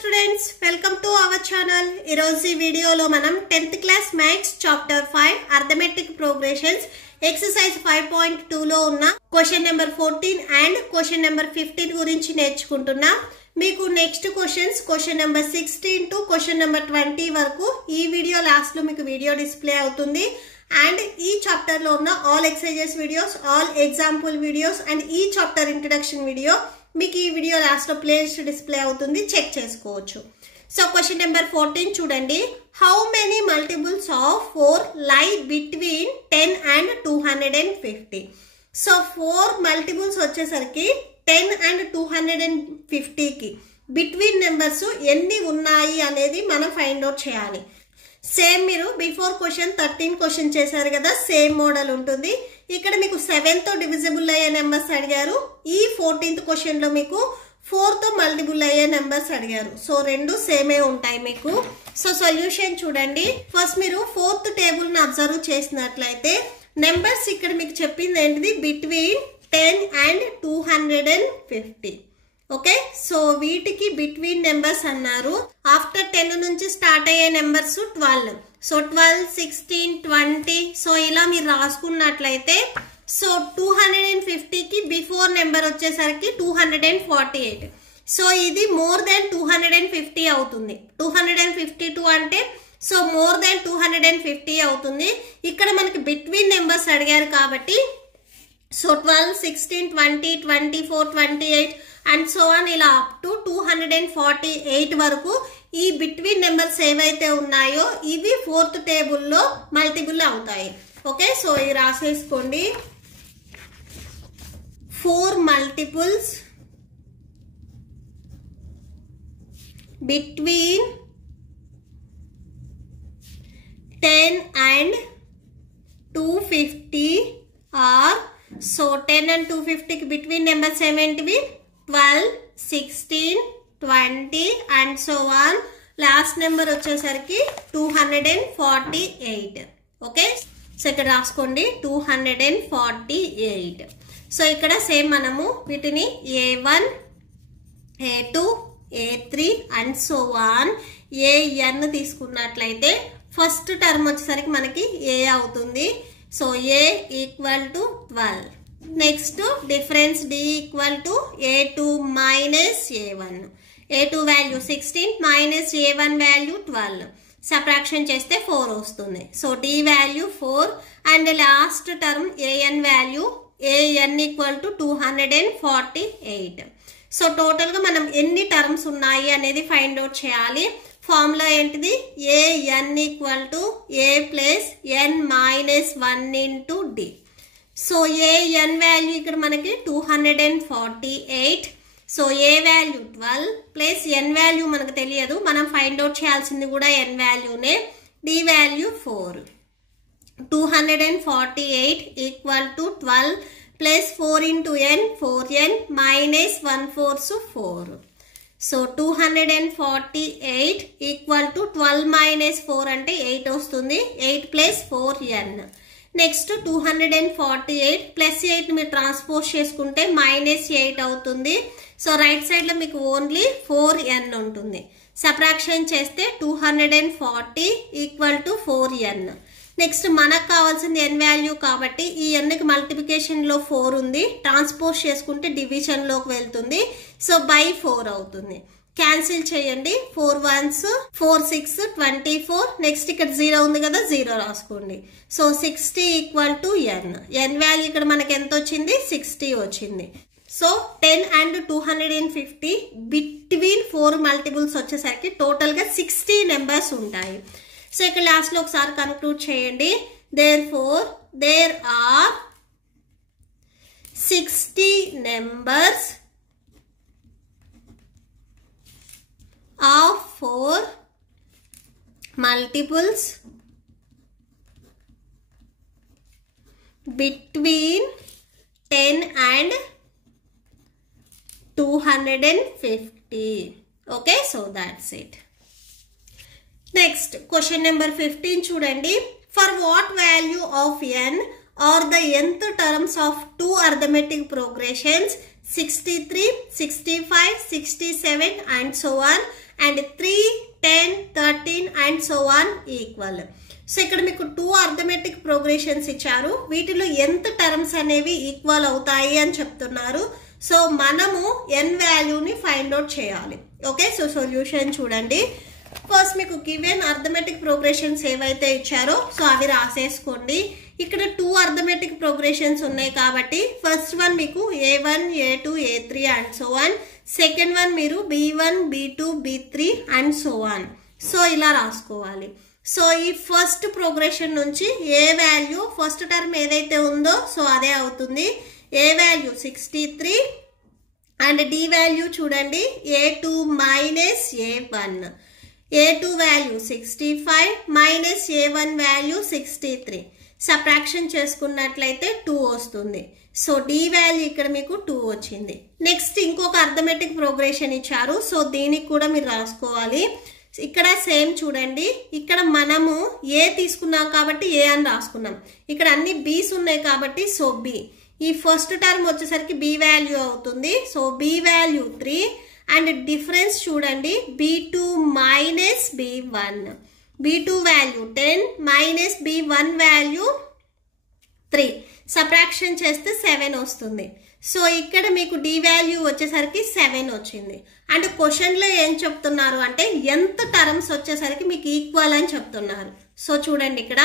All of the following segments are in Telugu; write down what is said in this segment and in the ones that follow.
students, welcome to our channel. Irozi video lo manam 10th class maths chapter 5 arithmetic progressions exercise 5.2 lo unna question number 14 and question number 15 gurinchi నేర్చుకుంటున్నా. మీకు next question number 16 to question number 20 వరకు ఈ వీడియో లాస్ట్ లో మీకు వీడియో డిస్ప్లే అవుతుంది. అండ్ ఈ చాప్టర్ లో ఉన్న all exercises videos, all example videos and ఈ చాప్టర్ ఇంట్రడక్షన్ వీడియో మీకు ఈ వీడియో లాస్ట్ లో ప్లేలిస్ట్ డిస్ప్లే అవుతుంది, చెక్ చేసుకోవచ్చు. సో క్వశ్చన్ నెంబర్ 14 చూడండి. హౌ మెనీ మల్టిపుల్స్ ఆఫ్ 4 లై బిట్వీన్ 10 అండ్ 250? సో 4 మల్టిపుల్స్ వచ్చేసరికి 10 అండ్ 250కి బిట్వీన్ నెంబర్స్ ఎన్ని ఉన్నాయి అనేది మనం ఫైండ్ అవుట్ చేయాలి. సేమ్ మీరు బిఫోర్ క్వశ్చన్ 13 క్వశ్చన్ చేశారు కదా, సేమ్ మోడల్ ఉంటుంది. ఇక్కడ మీకు 7 తో డివిజిబుల్ అయ్యే నెంబర్స్ అడిగారు. ఈ 14th క్వశ్చన్ లో మీకు 4 తో మల్టిపుల్ అయ్యే నెంబర్స్ అడిగారు. సో రెండు సేమే ఉంటాయి మీకు. సో సొల్యూషన్ చూడండి. ఫస్ట్ మీరు 4th టేబుల్ ని అబ్జర్వ్ చేసినట్లయితే నెంబర్స్ ఇక్కడ మీకు చెప్పింది ఏంటిది, బిట్వీన్ 10 అండ్ 250. ఓకే, సో వీటికి బిట్వీన్ నెంబర్స్ అన్నారు. ఆఫ్టర్ 10 నుంచి స్టార్ట్ అయ్యే నెంబర్స్ 12. సో 12, 16, 20. సో ఇలా మీరు రాసుకున్నట్లయితే సో 250కి బిఫోర్ నెంబర్ వచ్చేసరికి 248. సో ఇది మోర్ దాన్ 250 అవుతుంది. 252 అంటే సో మోర్ దాన్ 250 అవుతుంది. ఇక్కడ మనకి బిట్వీన్ నెంబర్స్ అడిగారు కాబట్టి సో 12, 16, 20, 24, 28 అండ్ సో ఆన్ ఇలా అప్ టు 248 వరకు ఈ బిట్వీన్ నెంబర్స్ ఏవైతే ఉన్నాయో ఇవి 4th టేబుల్లో మల్టిపుల్ అవుతాయి. ఓకే, సో ఇది రాసేసుకోండి. 4 multiples between 10 and 250 are, so 10 and 250కి బిట్వీన్ నెంబర్స్ ఏమేంటివి, 12, 16, 20 and so on. Last number వచ్చేసరికి 248. ఓకే, సో ఇక్కడ రాసుకోండి 248. సో ఇక్కడ సేమ్ మనము వీటిని A1, A2, A3 and so on AN తీసుకున్నట్లయితే ఫస్ట్ టర్మ్ వచ్చేసరికి మనకి A అవుతుంది. So A equal to 12. Next difference D equal to A2 minus A1. A2 value 16 minus A1 value 12. Subtraction చేస్తే 4 వస్తుంది. So D value 4 and last term AN value AN equal to 248. So total గా మనం ఎన్ని టర్మ్స్ ఉన్నాయి అనేది ఫైండ్ అవుట్ చేయాలి. ఫార్ములా ఏంటిది, AN equal to A plus N minus 1 into D. So AN value ఇక్కడ మనకి 248. So A value 12 plus N value మనకు తెలియదు, మనం ఫైండ్ అవుట్ చేయాల్సింది కూడా N వాల్యూనే. D value 4. 248 equal to 12 plus 4 into N 4N minus 1 4 4. So 248 equal to 12 minus 4 అంటే 8 వస్తుంది. 8 ప్లస్ 4N. నెక్స్ట్ 248 ప్లస్ 8 మీరు ట్రాన్స్పోజ్ చేసుకుంటే మైనస్ 8 అవుతుంది. సో రైట్ సైడ్ లో మీకు ఓన్లీ 4N ఉంటుంది. సబ్ట్రాక్షన్ చేస్తే 240 ఈక్వల్ టు 4N. నెక్స్ట్ మనకు కావాల్సింది N వాల్యూ కాబట్టి ఈ Nకి మల్టిప్లికేషన్ లో 4 ఉంది, ట్రాన్స్పోజ్ చేసుకుంటే డివిజన్ లోకి వెళ్తుంది. సో బై 4 అవుతుంది. క్యాన్సిల్ చేయండి. 4 1s 4 6 24. నెక్స్ట్ ఇక్కడ 0 ఉంది కదా, 0 రాసుకోండి. So 60 equal to N. N value ఇక్కడ మనకి ఎంత వచ్చింది, 60 వచ్చింది. సో 10 అండ్ 250 బిట్వీన్ 4 మల్టిపుల్స్ వచ్చేసరికి టోటల్ గా 60 నెంబర్స్ ఉంటాయి. సో ఇక్కడ లాస్ట్ లో ఒకసారి కన్క్లూడ్ చేయండి. Therefore there are 60 numbers of 4 multiples between 10 and 250. Okay, so that's it. Next question number 15 చూడండి. For what value of N are the nth terms of 2 arithmetic progressions 63, 65, 67 and so on and 3, 10, 13 and so on equal. So ఇక్కడ మీకు 2 అర్థమెటిక్ ప్రోగ్రెషన్స్ ఇచ్చారు. వీటిలో ఎంత టర్మ్స్ అనేవి ఈక్వల్ అవుతాయి అని చెప్తున్నారు. సో మనము n వాల్యూని ఫైండ్ అవుట్ చేయాలి. ఓకే, సో సొల్యూషన్ చూడండి. ఫస్ట్ మీకు గివెన్ అర్థమెటిక్ ప్రోగ్రెషన్స్ ఏవైతే ఇచ్చారో సో అవి రాసేసుకోండి. ఇక్కడ 2 అర్థమెటిక్ ప్రోగ్రెషన్స్ ఉన్నాయి కాబట్టి ఫస్ట్ వన్ మీకు a1, a2, a3 and so on. Second one మీరు b1, b2, b3 and so on. So ఇలా రాసుకోవాలి. సో ఈ ఫస్ట్ ప్రోగ్రెషన్ నుంచి ఏ వాల్యూ ఫస్ట్ టర్మ్ ఏదైతే ఉందో సో అదే అవుతుంది. ఏ వాల్యూ 63 అండ్ డి వాల్యూ చూడండి a2 minus a1. a2 value 65 minus a1 value 63. Subtraction చేసుకున్నట్లయితే 2 వస్తుంది. సో డి వాల్యూ ఇక్కడ మీకు 2 వచ్చింది. నెక్స్ట్ ఇంకొక అర్థమెటిక్ ప్రోగ్రెషన్ ఇచ్చారు. సో దీనికి కూడా మీరు రాసుకోవాలి. ఇక్కడ సేమ్ చూడండి, ఇక్కడ మనము ఏ తీసుకున్నాం కాబట్టి ఏ అని రాసుకున్నాం. ఇక్కడ అన్ని బీస్ ఉన్నాయి కాబట్టి సో బి. ఈ ఫస్ట్ టర్మ్ వచ్చేసరికి బి వాల్యూ అవుతుంది. So B value 3 and difference చూడండి b2 minus b1. b2 value 10 minus b1 value 3. Subtraction చేస్తే 7 వస్తుంది. సో ఇక్కడ మీకు డి వాల్యూ వచ్చేసరికి 7 వచ్చింది. అండ్ క్వశ్చన్లో ఏం చెప్తున్నారు అంటే ఎంత టర్మ్స్ వచ్చేసరికి మీకు ఈక్వల్ అని చెప్తున్నారు. సో చూడండి ఇక్కడ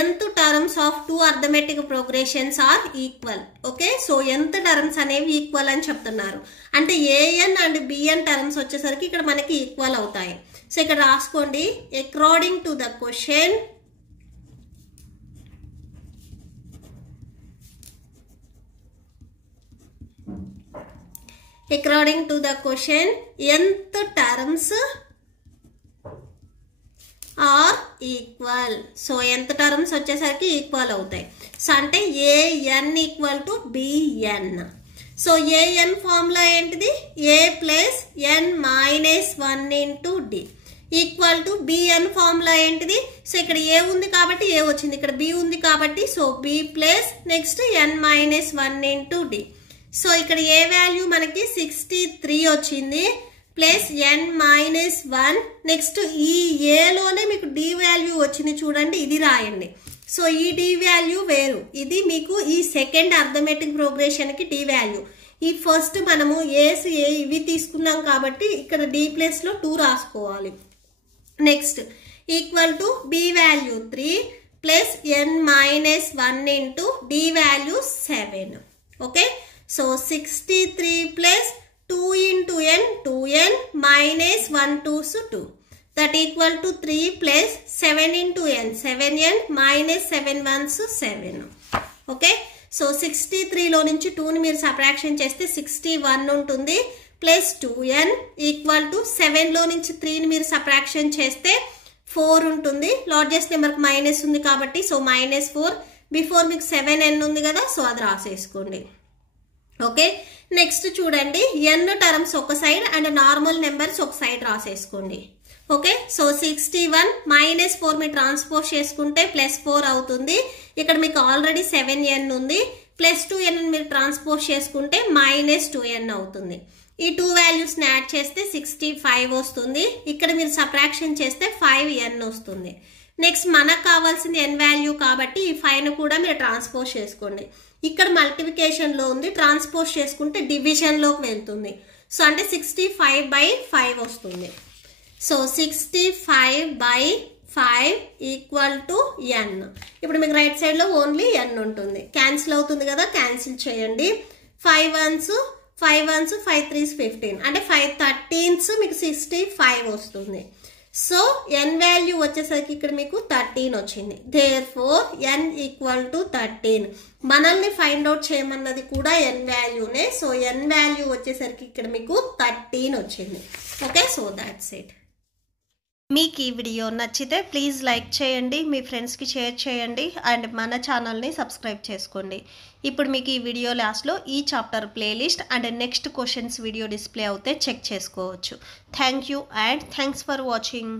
ఎంత terms of 2 arithmetic progressions are equal. Okay, so ఎంత టర్మ్స్ అనేవి ఈక్వల్ అని చెప్తున్నారు అంటే ఏఎన్ అండ్ బిఎన్ టర్మ్స్ వచ్చేసరికి ఇక్కడ మనకి ఈక్వల్ అవుతాయి. సో ఇక్కడ రాసుకోండి according to the question nth terms are equal. So nth terms వచ్చేసరికి ఈక్వల్ అవుతాయి. సో అంటే an equal to bn. So an formula ఏంటిది a plus n minus 1 into d equal to bn formula ఏంటిది. సో ఇక్కడ a ఉంది కాబట్టి a వచ్చింది, ఇక్కడ b ఉంది కాబట్టి so b plus next n minus 1 into d. So ఇక్కడ ఏ వాల్యూ మనకి 63 వచ్చింది ప్లస్ n మైనస్ 1. నెక్స్ట్ ఈ ఏలోనే మీకు డి వాల్యూ వచ్చింది చూడండి, ఇది రాయండి. సో ఈ డి వాల్యూ వేరు, ఇది మీకు ఈ సెకండ్ అర్థమెటిక్ ప్రోగ్రెషన్కి డి వాల్యూ. ఈ ఫస్ట్ మనము ఏస్ ఏ ఇవి తీసుకున్నాం కాబట్టి ఇక్కడ డి ప్లస్లో 2 రాసుకోవాలి. Next equal to B value 3 plus n minus 1 into D value 7. Okay, so 63 plus 2 into n 2n minus 1 2s 2 that equal to 3 plus 7 into n 7n minus 7 1s 7. Okay, so 63 లో నుంచి 2ని మీరు సబ్ట్రాక్షన్ చేస్తే 61 ఉంటుంది ప్లస్ 2n ఈక్వల్ టు 7 లో నుంచి 3ని మీరు సబ్ట్రాక్షన్ చేస్తే 4 ఉంటుంది. లార్జెస్ట్ నెంబర్కి మైనస్ ఉంది కాబట్టి సో మైనస్ 4. బిఫోర్ మీకు 7n ఉంది కదా సో అది రాసేసుకోండి. ఓకే, నెక్స్ట్ చూడండి n టర్మ్స్ ఒక సైడ్ అండ్ నార్మల్ నెంబర్స్ ఒక సైడ్ రాసేసుకోండి. ఓకే, సో 61 మైనస్ 4 మీరు ట్రాన్స్పోజ్ చేసుకుంటే ప్లస్ 4 అవుతుంది. ఇక్కడ మీకు ఆల్రెడీ 7n ఉంది, ప్లస్ 2n మీరు ట్రాన్స్పోజ్ చేసుకుంటే మైనస్ 2n అవుతుంది. ఈ 2 వాల్యూస్ని యాడ్ చేస్తే 65 వస్తుంది. ఇక్కడ మీరు సబ్ట్రాక్షన్ చేస్తే 5n వస్తుంది. నెక్స్ట్ మనకు కావాల్సింది n వాల్యూ కాబట్టి ఈ 5ను కూడా మీరు ట్రాన్స్పోజ్ చేసుకోండి. ఇక్కడ మల్టిప్లికేషన్లో ఉంది, ట్రాన్స్పోజ్ చేసుకుంటే డివిజన్లోకి వెళ్తుంది. సో అంటే 65/5 వస్తుంది. So 65/5 equal to n. ఇప్పుడు మీకు రైట్ సైడ్లో ఓన్లీ n ఉంటుంది, క్యాన్సిల్ అవుతుంది కదా, క్యాన్సిల్ చేయండి. 5 1s 5 1s 5 3s 15 అంటే 5 13s మీకు 65 వస్తుంది. సో n వాల్యూ వచ్చేసరికి ఇక్కడ మీకు 13 వచ్చింది. Therefore n equal to 13. మనల్ని ఫైండ్ అవుట్ చేయమన్నది కూడా n వాల్యూనే. సో n వాల్యూ వచ్చేసరికి ఇక్కడ మీకు 13 వచ్చింది. Okay, so that's it. మీకు ఈ వీడియో నచ్చితే ప్లీజ్ లైక్ చేయండి, మీ ఫ్రెండ్స్కి షేర్ చేయండి అండ్ మన ఛానల్ని సబ్స్క్రైబ్ చేసుకోండి. ఇప్పుడు మీకు ఈ వీడియో లాస్ట్లో ఈ chapter playlist and next questions video display అవుతే చెక్ చేసుకోవచ్చు. Thank you and thanks for watching.